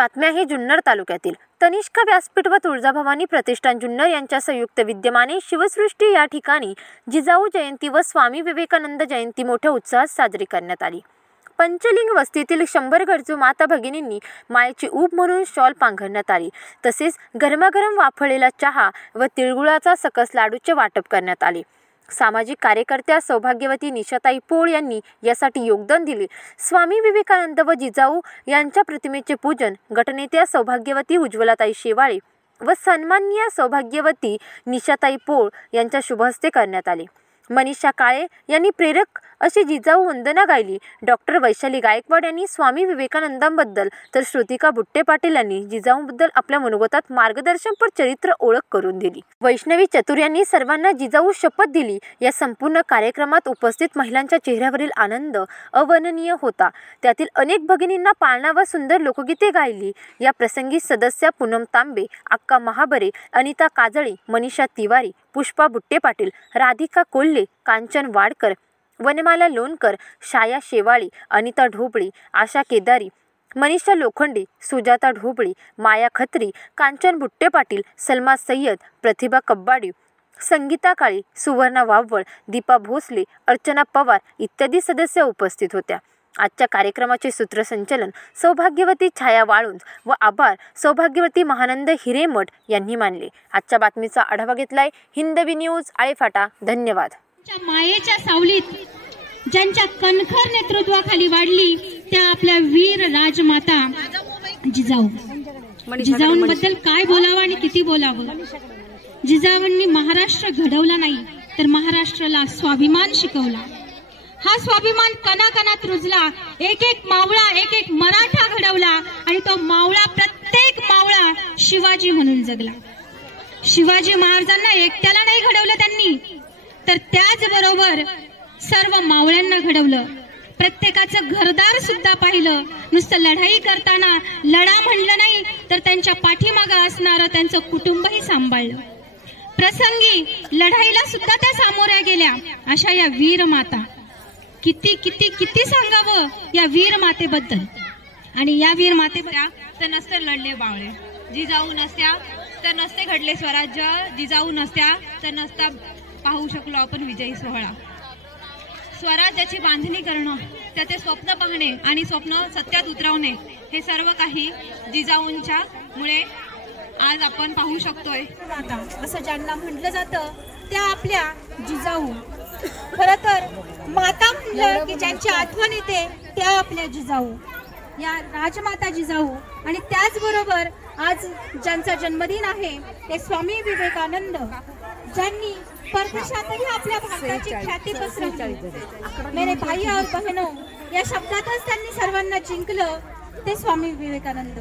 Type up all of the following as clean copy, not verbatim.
बातमी आहे जुन्नर तालुक्यातील तनिष्का व्यासपीठ व तुळजाभवानी प्रतिष्ठान जुन्नर यांच्या संयुक्त विद्यमाने शिवसृष्टी या ठिकाणी जिजाऊ जयंती व स्वामी विवेकानंद जयंती मोठ्या उत्साहात साजरी करण्यात आली। पंचलिंग वस्तीतील 100 गरजू माता भगिनींनी मायेची ऊब म्हणून शॉल पांघरण्यात आली। तसेच गरमागरम वाफळलेला चहा व तिळगुळाचा सकस लाडूचे वाटप करण्यात आले। सामाजिक कार्यकर्त्या सौभाग्यवती निशाताई पोळ यांनी यासाठी योगदान दिले। स्वामी विवेकानंद व जिजाऊ यांच्या प्रतिमेचे पूजन गटनेत्या सौभाग्यवती उज्ज्वलाताई शेवाळे व सन्माननीय सौभाग्यवती निशाताई पोळ यांच्या शुभहस्ते करण्यात आले। मनीषा काळे यांनी प्रेरक अशी जिजाऊ वंदना गायली। डॉक्टर वैशाली गायकवाड यांनी स्वामी विवेकानंदांबद्दल तर श्रुतिका बुट्टे पाटील यांनी जिजाऊंबद्दल आपल्या मनोगतात मार्गदर्शनपर चरित्र ओळख करून दिली। वैष्णवी चतुर यांनी सर्वांना जिजाऊ शपथ दिली। या संपूर्ण कार्यक्रमात उपस्थित महिलांच्या चेहऱ्यावरील आनंद अवर्णनीय होता। त्यातील अनेक भगिनींना पाळणा व सुंदर लोकगीते गायली। या प्रसंगी सदस्या पूनम तांबे, अक्का महाबरे, अनिता काजळी, मनीषा तिवारी, पुष्पा बुट्टे पाटील, राधिका कोल्हे, कांचन वाडकर, वनमाला लोणकर, छाया शेवाळी, अनिता ढोबळी, आशा केदारी, मनीषा लोखंडे, सुजाता ढोबळी, माया खत्री, कांचन बुट्टे पाटील, सलमा सय्यद, प्रतिभा कब्बाडी, संगीता काळे, सुवर्णा वावळ, दीपा भोसले, अर्चना पवार इत्यादी सदस्य उपस्थित होत्या। आजच्या कार्यक्रमाचे सूत्रसंचालन सौभाग्यवती छाया वाळुंज व आभार सौभाग्यवती महानंद हिरेमठ यांनी मानले। आजच्या बातमीचा आढावा घेतलाय हिंदवी न्यूज आळेफाटा। धन्यवाद। मायेच्या सावलीत ज्यांच्या कणखर नेतृत्वाखाली वाढली त्या आपल्या वीर राजमाता जिजाऊ। जिजाऊंबद्दल काय बोलावं आणि किती बोलावं। जिजाऊंनी महाराष्ट्र घडवला नाही तर महाराष्ट्राला स्वाभिमान शिकवला। हा स्वाभिमान कणाकणात रुजला। एक एक मावळा, एक एक मराठा घडवला आणि तो मावळा, प्रत्येक मावळा शिवाजी म्हणून जगला। शिवाजी महाराजांना एकट्याला नाही घडवलं त्यांनी, तर त्याचबरोबर सर्व मावळ्यांना घडवलं। प्रत्येकाचं घरदार सुद्धा पाहिलं। नुसतं लढाई करताना लढा म्हणलं नाही तर त्यांच्या पाठीमागं असणारं त्यांचं कुटुंबही सांभाळलं। प्रसंगी लढाईला सुद्धा त्या सामोऱ्या गेल्या। अशा या वीर माता, किती किती किती सांगावं या वीर मातेबद्दल। आणि या वीर मातेबद्दल तर नसते लढले बावळे, जिजाऊ नसत्या तर नसते घडले स्वराज्य, जिजाऊ नसत्या तर नसता पाहू शकलो आपण विजयी सोहळा। स्वराज्याची बांधणी करणं, त्याचे स्वप्न पाहणे आणि स्वप्न सत्यात उतरवणे हे सर्व काही जिजाऊंच्या मुळे आज आपण पाहू शकतोय। असं ज्यांना म्हटलं जातं त्या आपल्या जिजाऊ। खरं तर माता म्हणलं की ज्यांची आठवण येते त्या आपल्या जिजाऊ, या राजमाता जिजाऊ। आणि त्याचबरोबर आज ज्यांचा जन्मदिन आहे ते स्वामी विवेकानंद, ज्यांनी परदेशातही आपल्या भारताची ख्याती पसरवली। मेरे भाई और बहनों या शब्दातच त्यांनी सर्वांना जिंकलं ते स्वामी विवेकानंद।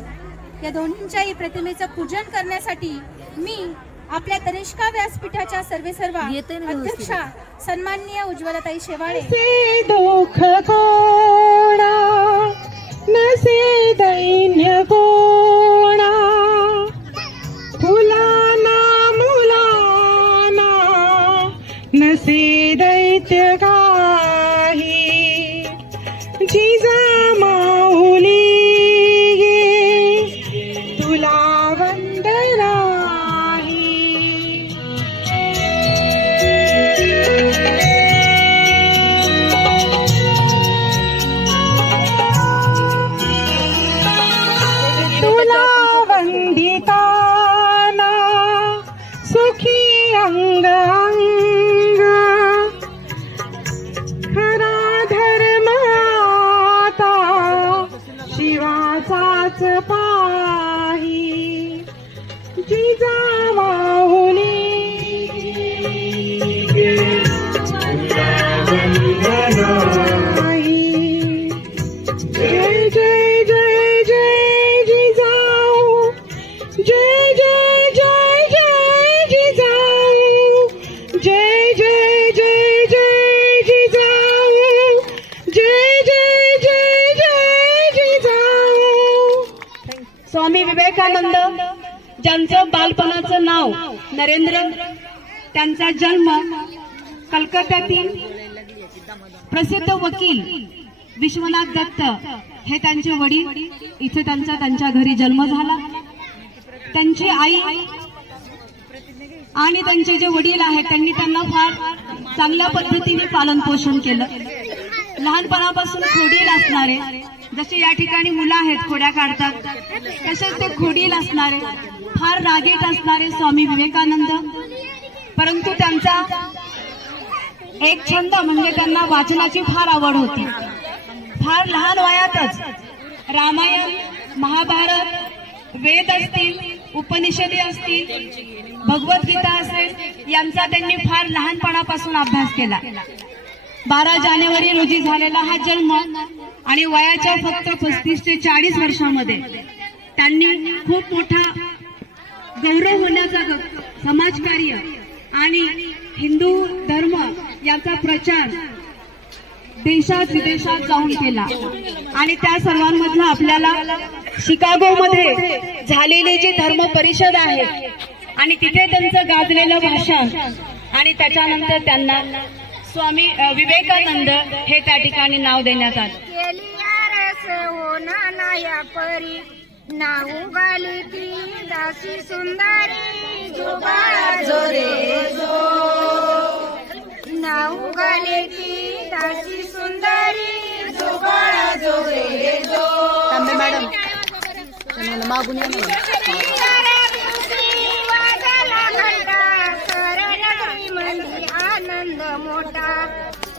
या दोन्हींच्याही प्रतिमेचं पूजन करण्यासाठी मी आपल्या तनिष्का व्यासपीठाच्या सर्वेसर्वा अध्यक्षा सन्माननीय उज्ज्वलाताई शेवाळे दुःख कोणा नसे दैन्य कोणा फुलाना मुलाना नसे दैत्य काही जिजामाऊली तुला वंदना। वंदिताना सुखी अंग अंग खरा धर्म आता शिवाचाच पाही जिजामाऊली जय जय जय जय जिजाऊ, जय जय जय जय जिजाऊ, जय जय जय जय जिजाऊ, जय जय जय जय जिजाऊ। स्वामी विवेकानंद ज्यांचं बालपणाचं नाव नरेंद्र, त्यांचा जन्म कलकत्त्यातील प्रसिद्ध वकील विश्वनाथ दत्त हे त्यांचे वडील. इथे त्यांच्या घरी जन्म झाला. त्यांची आई आणि त्यांचे जे वडील आहेत त्यांनी त्यांना फार चांगल्या पद्धतीने पालन पोषण केलं. लहानपणापासून खोडील असणारे, जसे या ठिकाणी मुलं आहेत खोड्या काढतात, तसेच ते खोडील असणारे, फार रागीट असणारे स्वामी विवेकानंद. परंतु त्यांचा एक छंद म्हणजे त्यांना वाचनाची फार आवड होती. फार लहान वयातच रामायण, महाभारत, वेद असतील, उपनिषदे असतील, भगवद्गीता असेल यांचा त्यांनी फार लहानपणापासून अभ्यास केला. 12 जानेवारी रोजी झालेला हा जन्म आणि वयाच्या फक्त 35 ते 40 वर्षामध्ये त्यांनी खूप मोठा गौरव होण्याचा समाजकार्य आणि हिंदू धर्म याचा प्रचार देशात विदेशात जाऊन केला. आणि त्या सर्वांमधलं आपल्याला शिकागोमध्ये झालेली जी धर्म परिषद आहे आणि तिथे त्यांचं गाजलेलं भाषण आणि त्याच्यानंतर त्यांना स्वामी विवेकानंद हे त्या ठिकाणी नाव देण्यात आलं. नाऊ गाली ती दासी सुंदरी जो बाळा जो रे जो, नाऊ गाली ती दासी सुंदरी जो बाळा जो रे जो. तांबे मॅडम मागून आनंद मोठा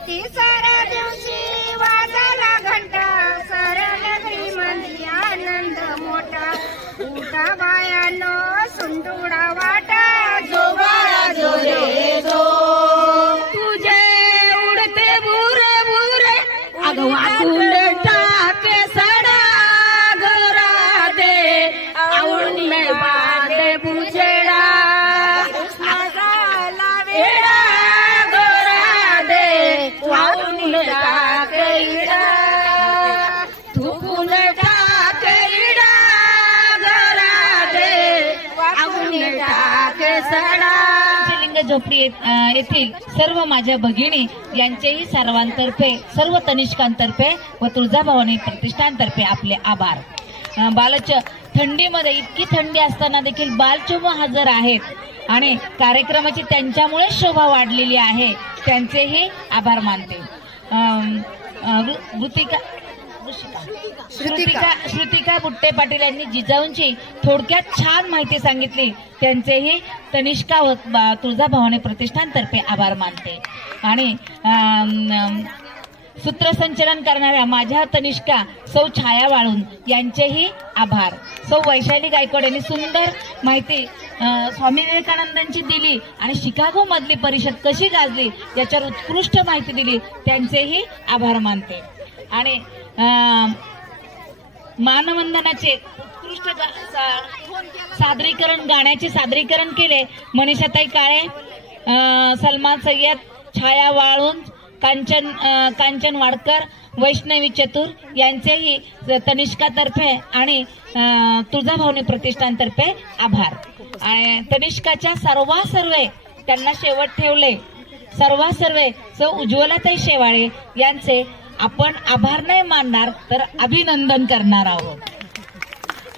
तिसऱ्या दिवशी वाजला घंटा सरनगरी मंदी आनंद मोठा. उठा बायानो सुंदुडा वाटा जो बाळा जो रे जो, तुझे उडते बुरे बुरे अगं वाकून टाके सडा गोरा दे आवून मे बादे बुजेडा झोपडी येथील सर्व माझ्या भगिनी यांचेही सर्वांतर्फे, सर्व तनिष्कांतर्फे व तुळजाभवानी प्रतिष्ठानतर्फे आपले आभार. थंडीमध्ये इतकी थंडी असताना देखील बालचूमा हजर आहेत आणि कार्यक्रमाची त्यांच्यामुळे शोभा वाढलेली आहे. त्यांचेही आभार मानते. श्रुतिका बुट्टे पाटील यांनी जिजाऊंची थोडक्यात छान माहिती सांगितली. त्यांचेही तनिष्का व तुळजाभवानी प्रतिष्ठानतर्फे आभार मानते. आणि सूत्रसंचलन करणाऱ्या माझ्या तनिष्का सौ छाया वाळून यांचेही आभार. सौ वैशाली गायकवाड यांनी सुंदर माहिती स्वामी विवेकानंदांची दिली आणि शिकागो मधली परिषद कशी गाजली याच्यावर उत्कृष्ट माहिती दिली. त्यांचेही आभार मानते. आणि मानवंदनाचे उत्कृष्ट सादरीकरण, गाण्याचे सादरीकरण केले मनीषाताई काळे, सलमान सय्यद, छाया वाळून, कांचन वाडकर, वैष्णवी चतुर यांचेही तनिष्कातर्फे आणि तुळजाभवानी प्रतिष्ठानतर्फे आभार. तनिष्काच्या सर्वे त्यांना शेवट ठेवले सर्वे सौ उज्ज्वलाताई शेवाळे यांचे आपण आभार नाही मानणार तर अभिनंदन करणार आहोत.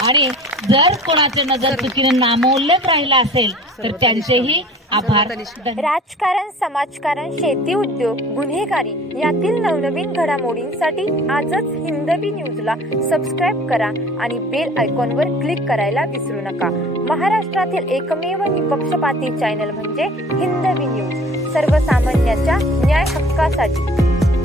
आणि जर कोणाचे नजर चुकीने नामोल्लेख राहिला असेल तर त्यांचेही आभार. राजकारण, समाजकारण, शेती, उद्योग, गुन्हेगारी यातील नवनवीन घडामोडींसाठी आजच हिंदवी न्यूजला सबस्क्राईब करा आणि बेल आयकॉनवर क्लिक करायला विसरू नका. महाराष्ट्रातील एकमेव निपक्षपाती चॅनल म्हणजे हिंदवी न्यूज, सर्वसामान्यांच्या न्याय हक्कासाठी.